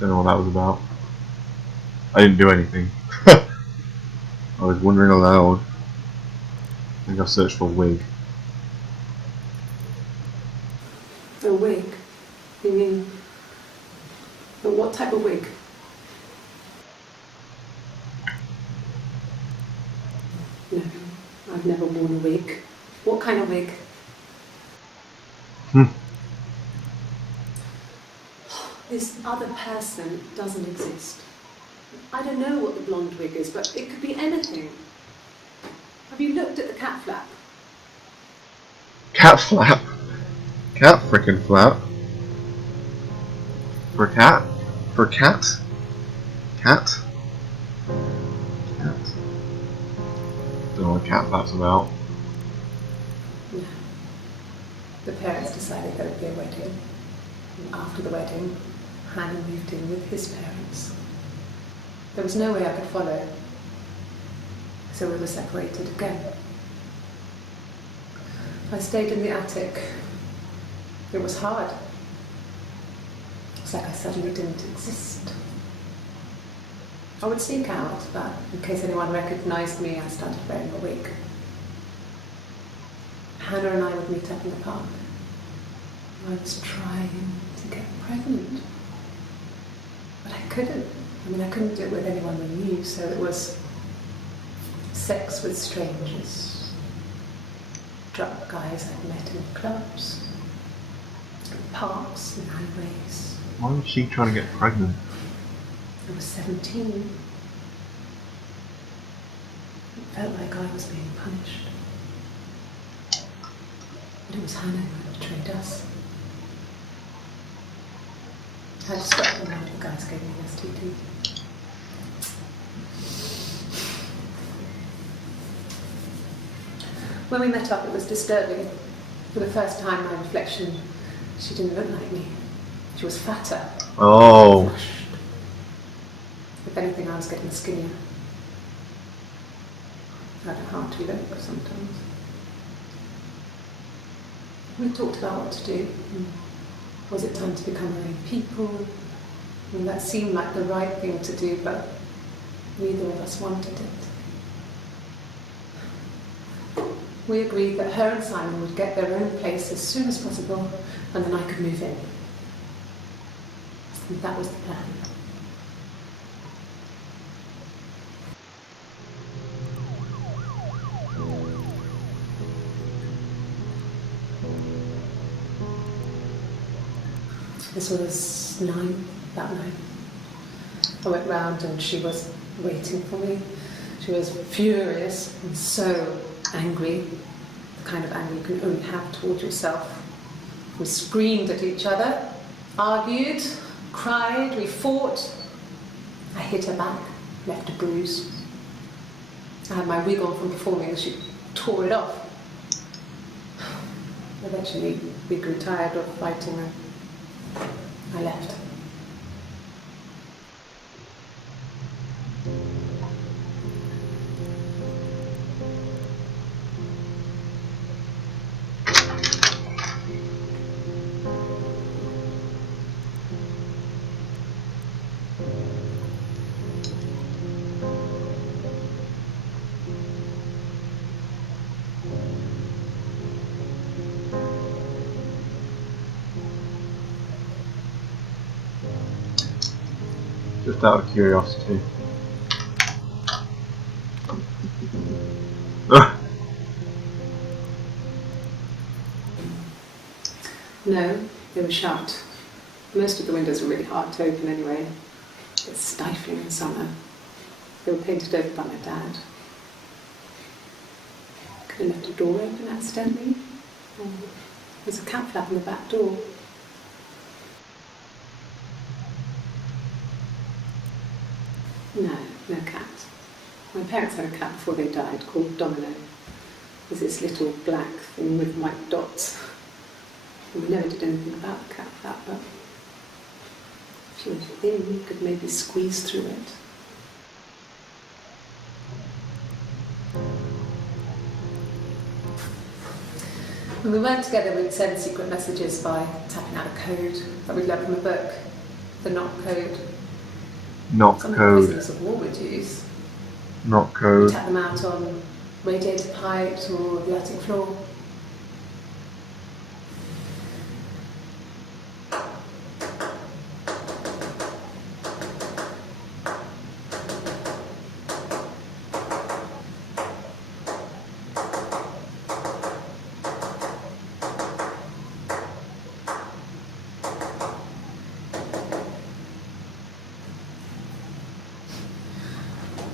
Don't know what that was about. I didn't do anything. I was wondering aloud. I think I'll search for wig. A wig? You mean... But what type of wig? No, I've never worn a wig. What kind of wig? This other person doesn't exist. I don't know what the blonde wig is, but it could be anything. Have you looked at the cat flap? Cat flap? Cat frickin' flap? For a cat? For a cat? Cat? Cat? Don't know what cat flap's about. No. The parents decided there would be a wedding. And after the wedding, Hannah moved in with his parents. There was no way I could follow, so we were separated again. I stayed in the attic. It was hard. It's like I suddenly didn't exist. I would sneak out, but in case anyone recognized me, I started wearing a wig. Hannah and I would meet up in the park. I was trying to get pregnant, but I couldn't. I mean, I couldn't do it with anyone we knew, so it was sex with strangers, drunk guys I'd met in clubs, parks and alleyways. Why was she trying to get pregnant? I was 17. It felt like I was being punished. But it was Hannah who had betrayed us. I had to stop when one of the guys gave me an STD. When we met up, it was disturbing. For the first time, my reflection, she didn't look like me. She was fatter. Oh. Flushed. If anything, I was getting skinnier. I had a hard to look sometimes. We talked about what to do. Was it time to become our own people? And that seemed like the right thing to do, but neither of us wanted it. We agreed that her and Simon would get their own place as soon as possible, and then I could move in. And that was the plan. This was about 9. I went round and she was waiting for me. She was furious and so angry, the kind of anger you can only have towards yourself. We screamed at each other, argued, cried, we fought. I hit her back, left a bruise. I had my wig on from performing and she tore it off. Eventually we grew tired of fighting and I left. Just out of curiosity. No, they were shut. Most of the windows were really hard to open anyway. It's stifling in summer. They were painted over by my dad. Could have left a door open accidentally. There's a cat flap on the back door. No, no cat. My parents had a cat before they died called Domino. It was this little black thing with white dots. And we never did anything about the cat flap, but if you were thin, you could maybe squeeze through it. When we weren't together, we'd send secret messages by tapping out a code that we'd learned from a book. The knock code. Knock Some of the code. prisoners of war would use. Knock We code. tap them out on radiator pipes or the attic floor.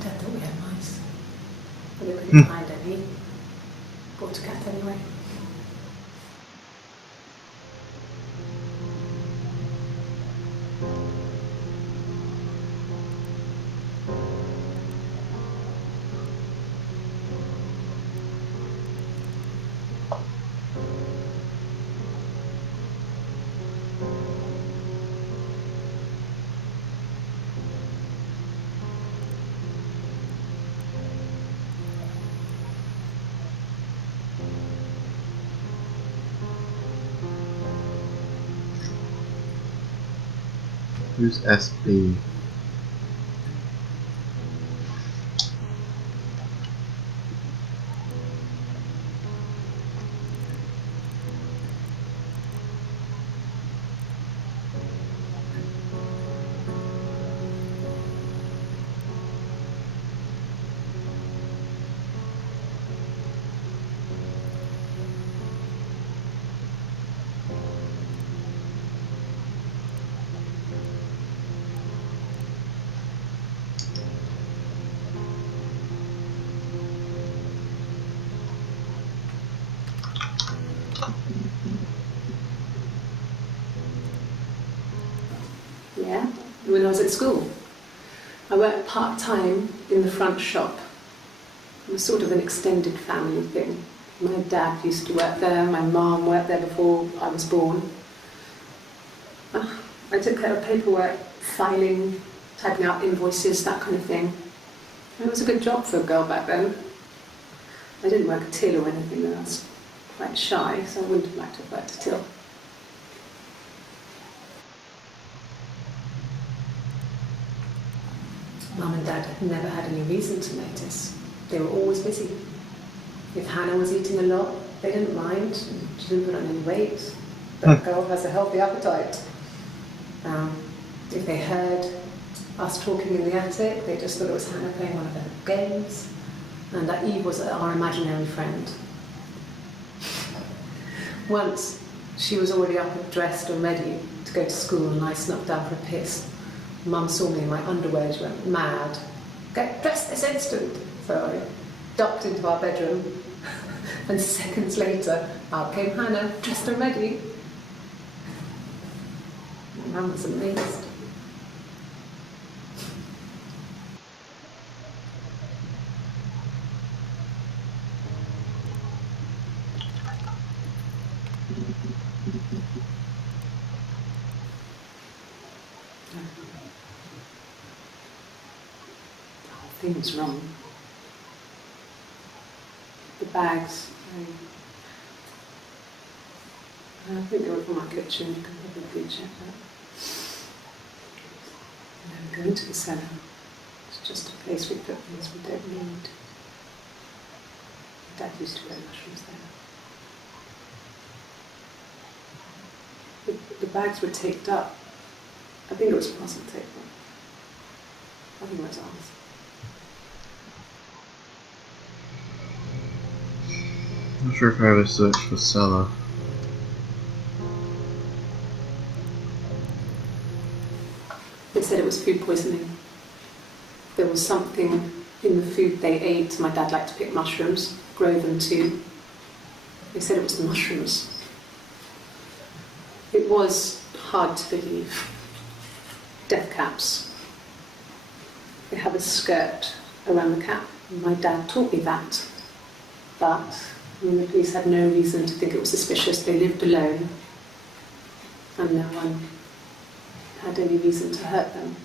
Dad thought we had mice, but we couldn't find any. Bought a cat anyway. Who's SB? Yeah, when I was at school. I worked part-time in the front shop. It was sort of an extended family thing. My dad used to work there, my mum worked there before I was born. I took care of paperwork, filing, typing out invoices, that kind of thing. It was a good job for a girl back then. I didn't work a till or anything, I was quite shy, so I wouldn't have liked to have worked a till. Mum and Dad had never had any reason to notice. They were always busy. If Hannah was eating a lot, they didn't mind. She didn't put on any weight. That girl has a healthy appetite. If they heard us talking in the attic, they just thought it was Hannah playing one of her games, and that Eve was our imaginary friend. Once, she was already up and dressed and ready to go to school, and I snuck down for a piss. Mum saw me in my underwear, she went mad. Get dressed this instant! So I ducked into our bedroom, and seconds later, out came Hannah, dressed and ready. Mum was amazed. The whole thing was wrong. The bags, I think they were from our kitchen, you can probably check that. And then go into the cellar. It's just a place we put things we don't need. Dad used to grow mushrooms there. The bags were taped up. I think it was parcel tape. I think it was ours. I'm not sure if I ever searched for cellar. They said it was food poisoning. There was something in the food they ate. My dad liked to pick mushrooms, grow them too. They said it was the mushrooms. It was hard to believe. Death caps. They have a skirt around the cap. My dad taught me that. But the police had no reason to think it was suspicious. They lived alone. And no one had any reason to hurt them.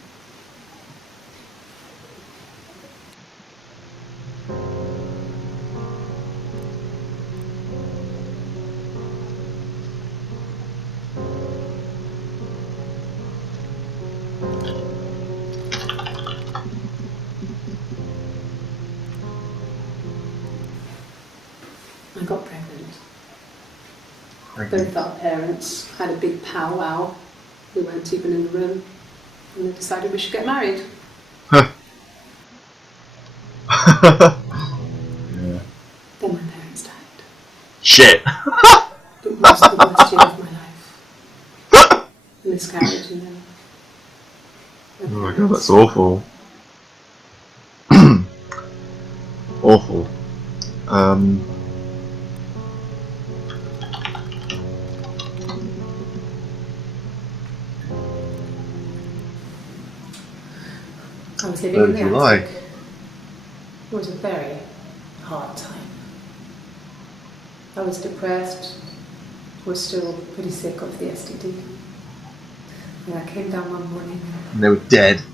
Both our parents had a big powwow. We weren't even in the room. And they decided we should get married. Yeah. Then my parents died. Shit. It was the worst year of my life. Miscarriage, you know. Oh my god, that's awful. Awful. I was living Where in did the you attic. lie? It was a very hard time. I was depressed, was still pretty sick of the STD. And I came down one morning And they were dead. and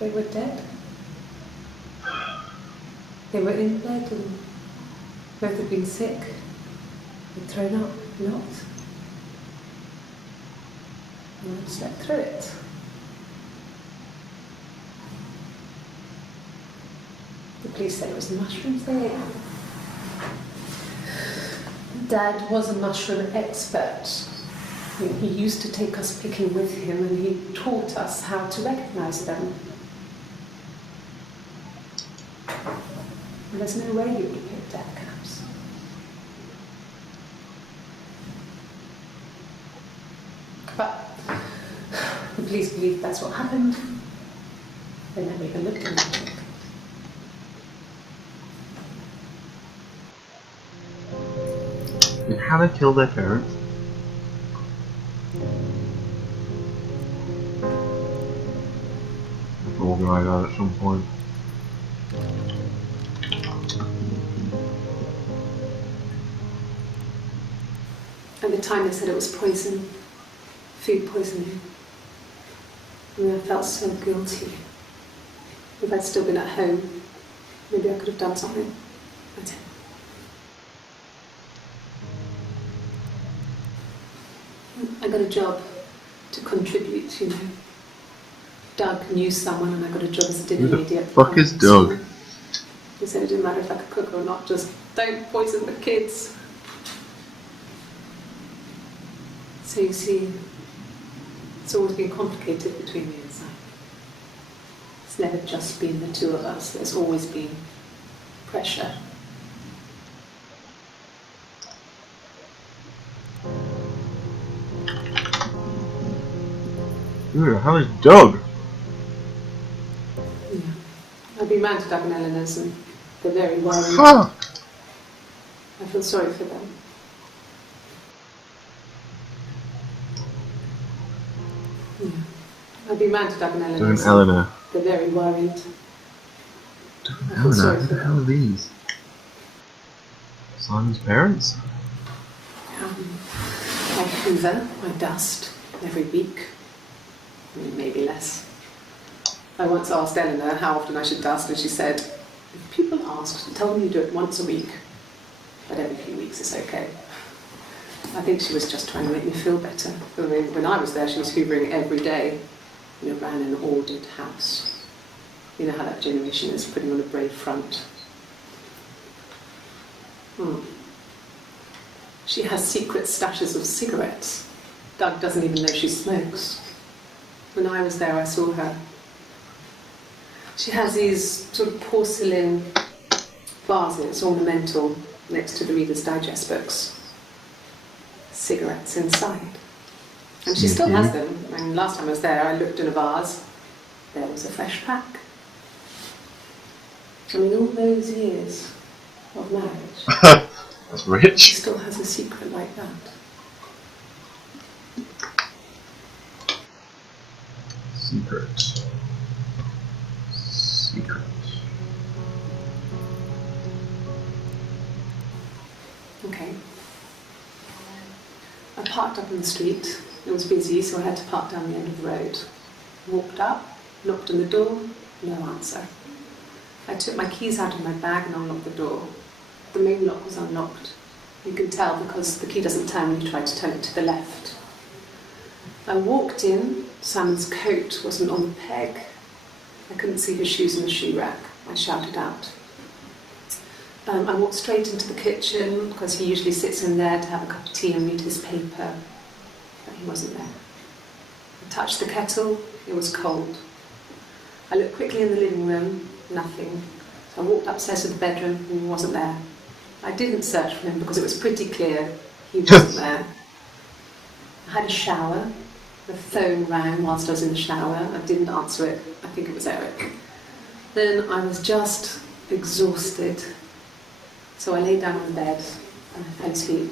they were dead. They were in bed and both had been sick. They'd thrown up, not. And I slept through it. The police said it was a mushroom thing. Dad was a mushroom expert. He used to take us picking with him and he taught us how to recognise them. And there's no way you would pick death caps. But the police believe that's what happened. They never even looked into it. Did Hannah kill their parents? I've organised that at some point. At the time they said it was poison, food poisoning. And I felt so guilty. If I'd still been at home, maybe I could have done something. I didn't. I got a job to contribute, you know. Doug knew someone and I got a job as a dinner Who the lady at fuck is primary Doug? school. He said it didn't matter if I could cook or not, just don't poison the kids. So you see, it's always been complicated between me and Sam. It's never just been the two of us, there's always been pressure. Who the hell is Doug? Yeah. I've been round to Doug and Eleanor's and they're very worried. Fuck! I feel sorry for them. Yeah. I've been round to Doug and Doug and Eleanor's. Eleanor. They're very worried. Doug and I feel Eleanor? sorry Who for the hell are these? Simon's parents? I hoover, I dust every week. Maybe less. I once asked Eleanor how often I should dust and she said, if people ask, tell them you do it once a week, but every few weeks is okay. I think she was just trying to make me feel better. I mean, when I was there, she was hoovering every day. You know, ran an ordered house. You know how that generation is, putting on a brave front. She has secret stashes of cigarettes. Doug doesn't even know she smokes. When I was there, I saw her. She has these sort of porcelain vases, ornamental, next to the Reader's Digest books. Cigarettes inside. And she still has them. I mean, last time I was there, I looked in a vase. There was a fresh pack. I mean, all those years of marriage. That's She rich. still has a secret like that. Secret. Secret. Okay. I parked up in the street. It was busy, so I had to park down the end of the road. Walked up, knocked on the door, no answer. I took my keys out of my bag and unlocked the door. The main lock was unlocked. You can tell because the key doesn't turn when you try to turn it to the left. I walked in. Simon's coat wasn't on the peg. I couldn't see his shoes in the shoe rack. I shouted out. I walked straight into the kitchen because he usually sits in there to have a cup of tea and read his paper, but he wasn't there. I touched the kettle, it was cold. I looked quickly in the living room, nothing. So I walked upstairs to the bedroom and he wasn't there. I didn't search for him because it was pretty clear he wasn't there. I had a shower. The phone rang whilst I was in the shower. I didn't answer it. I think it was Eric. Then I was just exhausted. So I lay down on the bed and I fell asleep,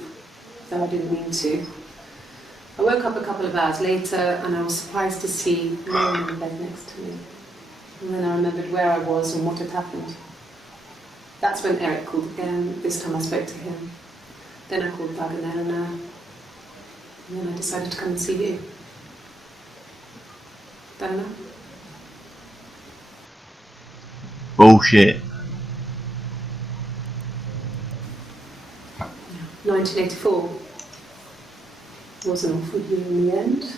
though I didn't mean to. I woke up a couple of hours later and I was surprised to see no one in the bed next to me. And then I remembered where I was and what had happened. That's when Eric called again. This time I spoke to him. Then I called Doug and Eleanor. And then I decided to come and see you. Don't know. Bullshit. 1984 was an awful year in the end.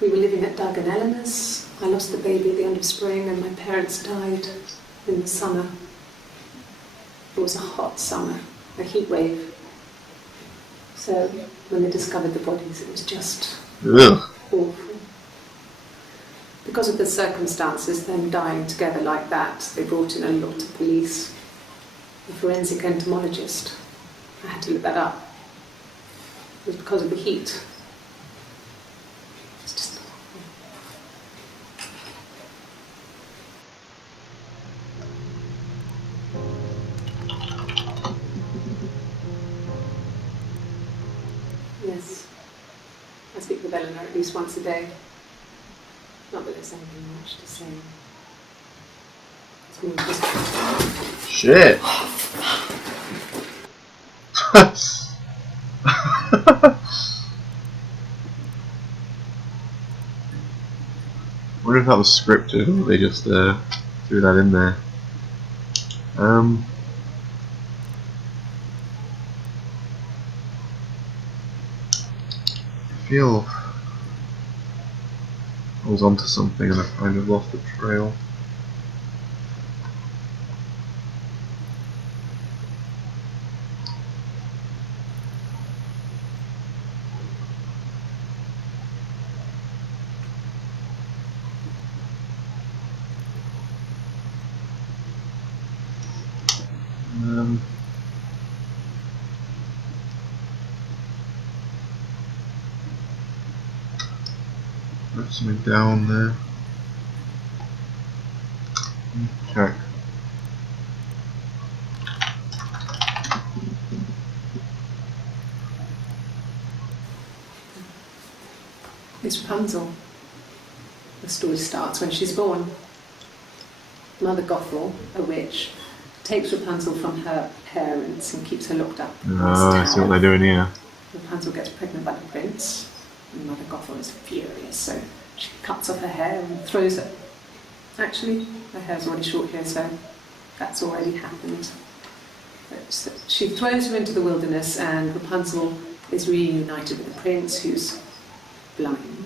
We were living at Doug and Eleanor's. I lost the baby at the end of spring and my parents died in the summer. It was a hot summer, a heat wave. So when they discovered the bodies, it was just Ugh. awful. Because of the circumstances, them dying together like that, they brought in a lot of police. A forensic entomologist. I had to look that up. It was because of the heat. It's just awful. Yes. I speak with Eleanor at least once a day. Not that there's anything much to say. It's more just... Shit. I wonder if that was scripted or they just threw that in there. I feel I was onto something and I kind of lost the trail. Put something down there. Check. It's Rapunzel. The story starts when she's born. Mother Gothel, a witch, takes Rapunzel from her parents and keeps her locked up in this Oh, I see what tower. they're doing here. Rapunzel gets pregnant by the prince, and Mother Gothel is furious, so she cuts off her hair and throws it. Actually, her hair's already short here, so that's already happened. So she throws her into the wilderness, and Rapunzel is reunited with the prince, who's blind.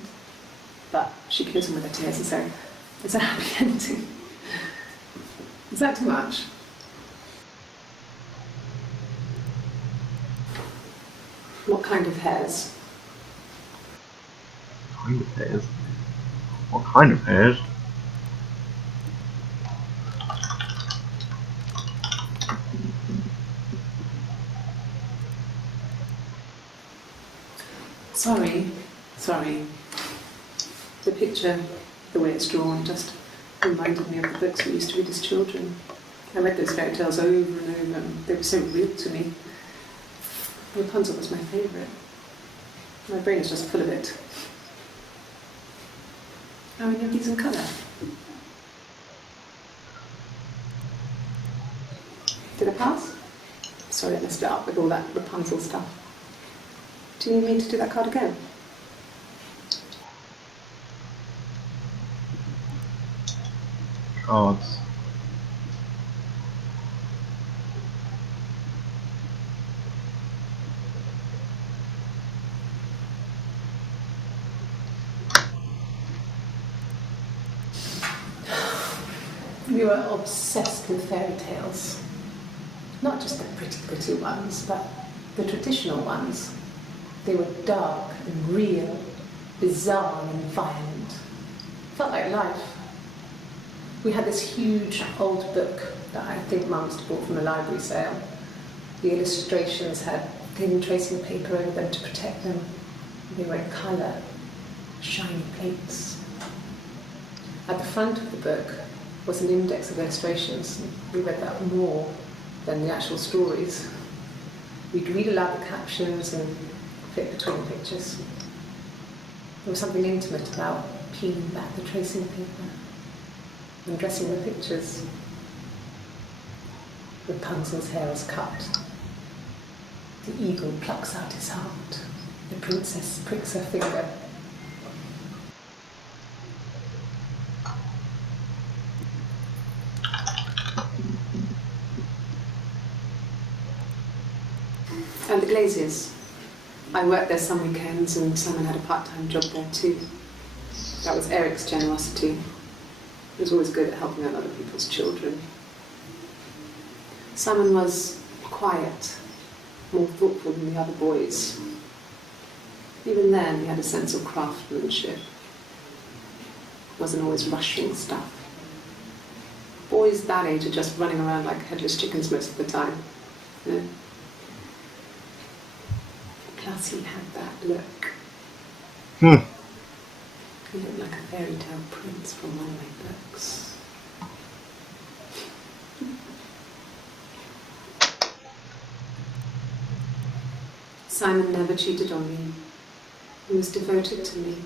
But she kills him with her tears, and so it's a happy ending. Is that too much? What kind of hairs? Kind of hairs? What kind of hairs? Sorry. The picture, the way it's drawn, just reminded me of the books we used to read as children. I read those fairy tales over and over, and they were so real to me. Rapunzel was my favourite. My brain is just full of it. How many of these in colour? Did I pass? Sorry, I messed it up with all that Rapunzel stuff. Do you need me to do that card again? Cards. We were obsessed with fairy tales. Not just the pretty ones, but the traditional ones. They were dark and real, bizarre and violent. Felt like life. We had this huge old book that I think Mum must have bought from a library sale. The illustrations had thin tracing paper over them to protect them. They were in colour, shiny plates. At the front of the book was an index of illustrations. We read that more than the actual stories. We'd read aloud the captions and flip between the pictures. There was something intimate about peeling back the tracing paper and dressing the pictures. Rapunzel's hair is cut. The eagle plucks out his heart. The princess pricks her finger. And the Glaziers. I worked there some weekends and Simon had a part-time job there too. That was Eric's generosity. He was always good at helping out other people's children. Simon was quiet, more thoughtful than the other boys. Even then, he had a sense of craftsmanship. Wasn't always rushing stuff. Boys that age are just running around like headless chickens most of the time. You know? Plus, he had that look. He looked like a fairy tale prince from one of my books. Simon never cheated on me. He was devoted to me,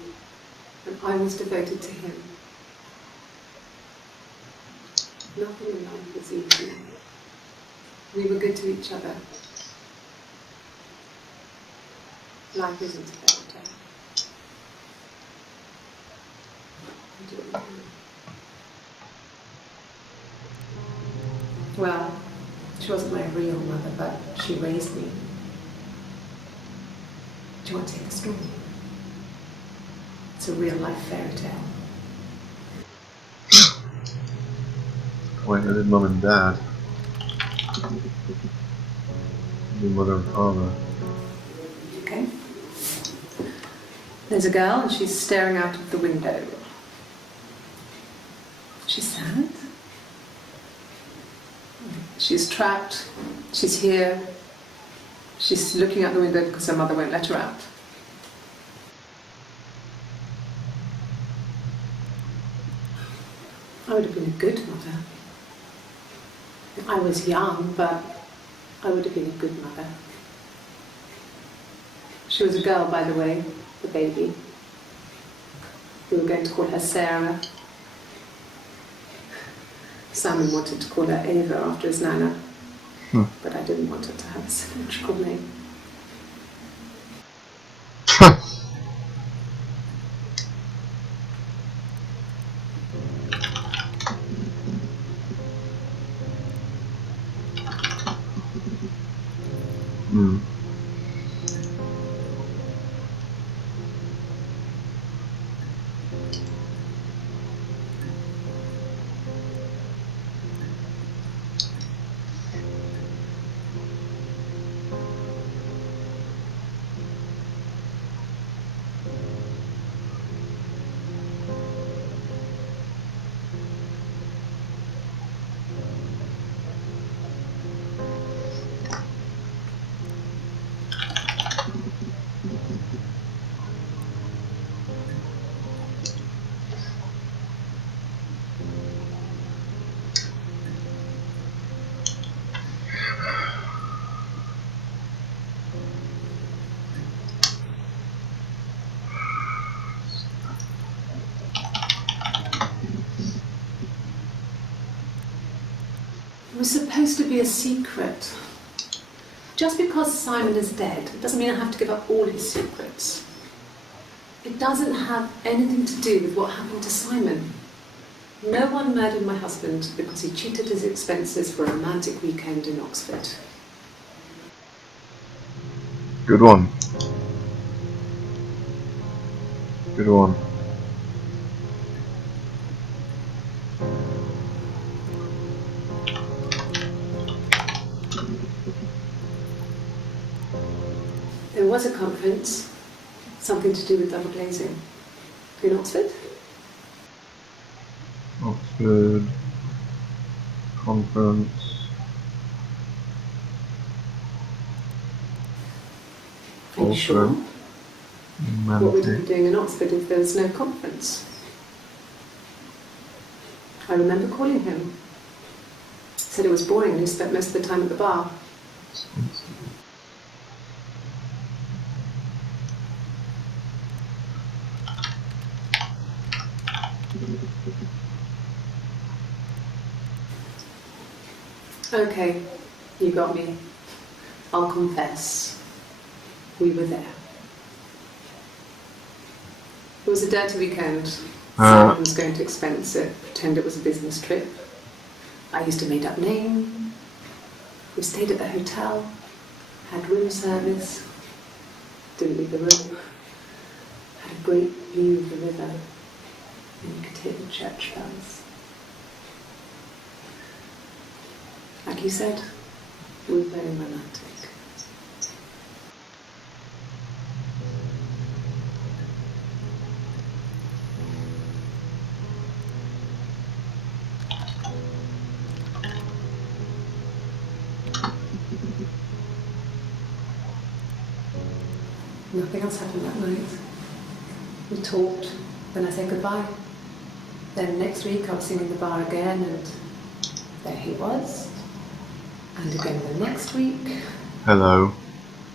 and I was devoted to him. Nothing in life was easy. We were good to each other. Life isn't a fairy tale. Well, she wasn't my real mother, but she raised me. Do you want to hear the story? It's a real life fairy tale. Wait, I did Mum and Dad. Your mother and father. Okay. There's a girl and she's staring out of the window. She's sad. She's trapped. She's here. She's looking out the window because her mother won't let her out. I would have been a good mother. I was young, but I would have been a good mother. She was a girl, by the way, the baby. We were going to call her Sarah. Simon wanted to call her Ava after his nana, but I didn't want her to have a symmetrical name. It was supposed to be a secret. Just because Simon is dead doesn't mean I have to give up all his secrets. It doesn't have anything to do with what happened to Simon. No one murdered my husband because he cheated his expenses for a romantic weekend in Oxford. Good one. Good one. was a conference, something to do with double glazing in Oxford. Oxford conference. Are you sure? What would you Humanity. be doing in Oxford if there was no conference? I remember calling him. Said it was boring and he spent most of the time at the bar. Okay, you got me. I'll confess. We were there. It was a dirty weekend. Simon was going to expense it, pretend it was a business trip. I used a made-up name. We stayed at the hotel, had room service, didn't leave the room, had a great view of the river, and you could hear the church bells. Like you said, we were very romantic. Nothing else happened that night. We talked, then I said goodbye. Then next week I was singing the bar again, and there he was. And again the next week. Hello.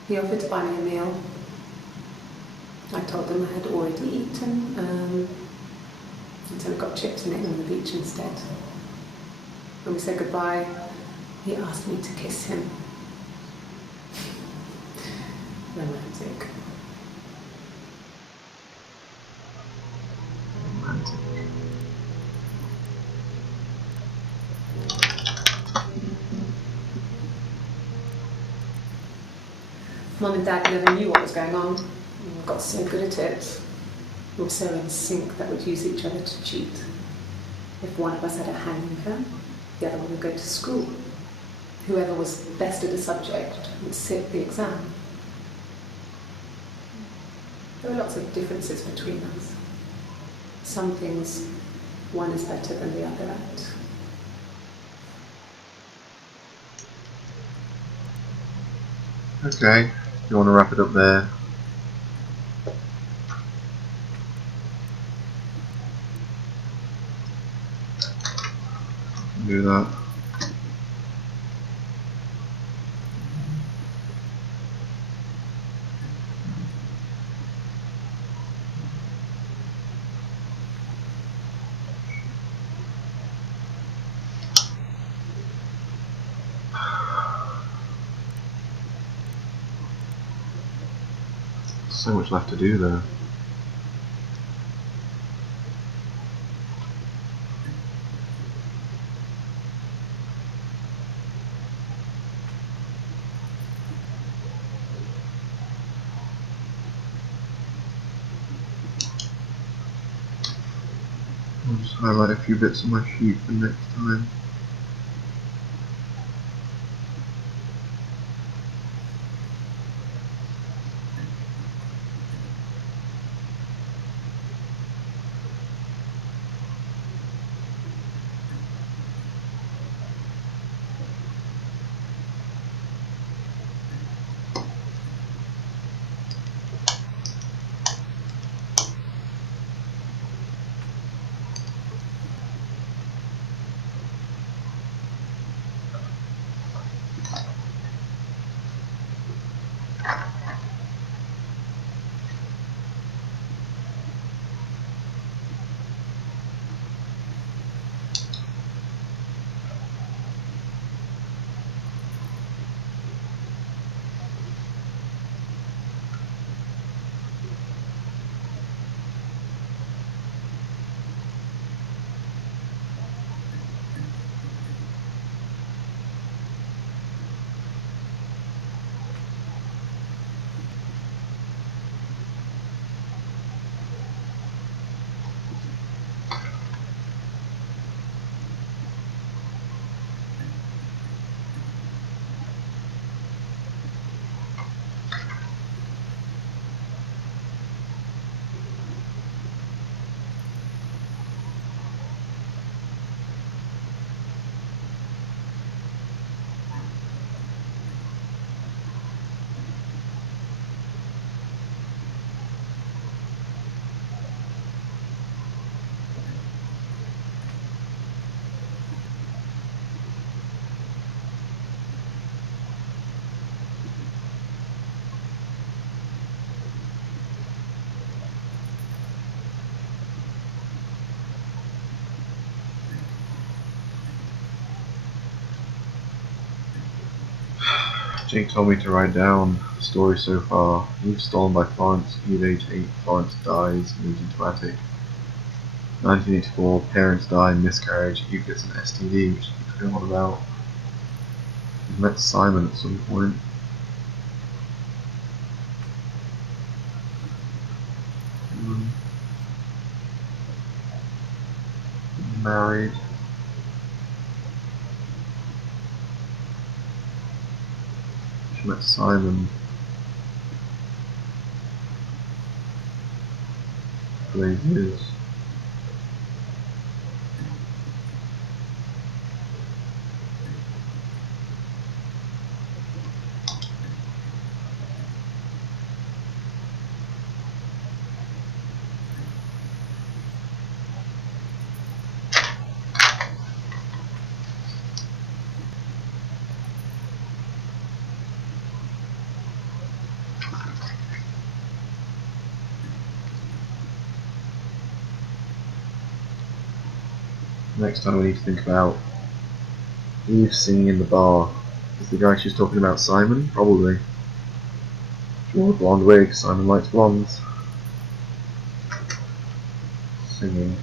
He offered to buy me a meal. I told him I had already eaten, and so we got chips and ate them on the beach instead. When we said goodbye, he asked me to kiss him. Romantic. Romantic. Mum and Dad never knew what was going on. We got so good at it. We were so in sync that we'd use each other to cheat. If one of us had a hangover, the other one would go to school. Whoever was best at a subject would sit the exam. There were lots of differences between us. Some things one is better than the other at. Okay. You want to wrap it up there? Do that. So much left to do there. I'll just highlight a few bits on my sheet for next time. Jake told me to write down the story so far. Eve stolen by Florence. Eve age 8. Florence dies. Moves into attic. 1984. Parents die. Miscarriage. Eve gets an STD, which keeps going on about. We've met Simon at some point. Married. She met Simon. For 8 years. Next time we need to think about Eve singing in the bar. Is the guy she's talking about Simon? Probably. She wore a blonde wig. Simon likes blondes. Singing.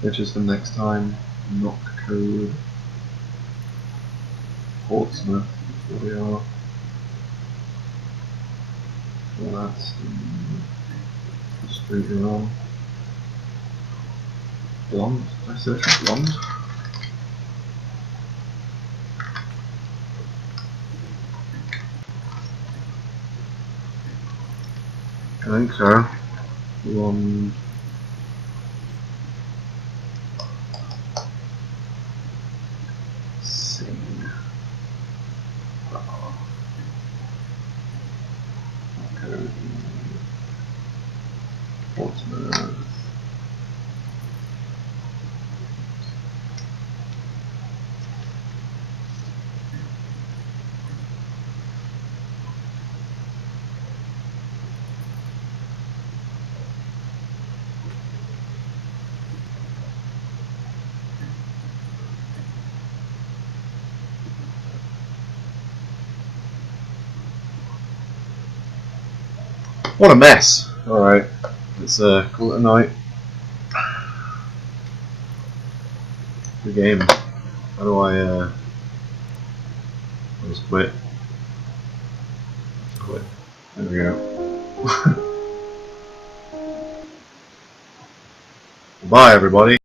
So just the next time, knock code. Portsmouth, where we are. Well, that's the street we're on. Blonde? Did I search for blonde? I think so. Blonde. Sing. Code. Portsmouth. What a mess! Alright, let's call it a night. Good game. How do I just quit? Quit. There we go. Bye everybody.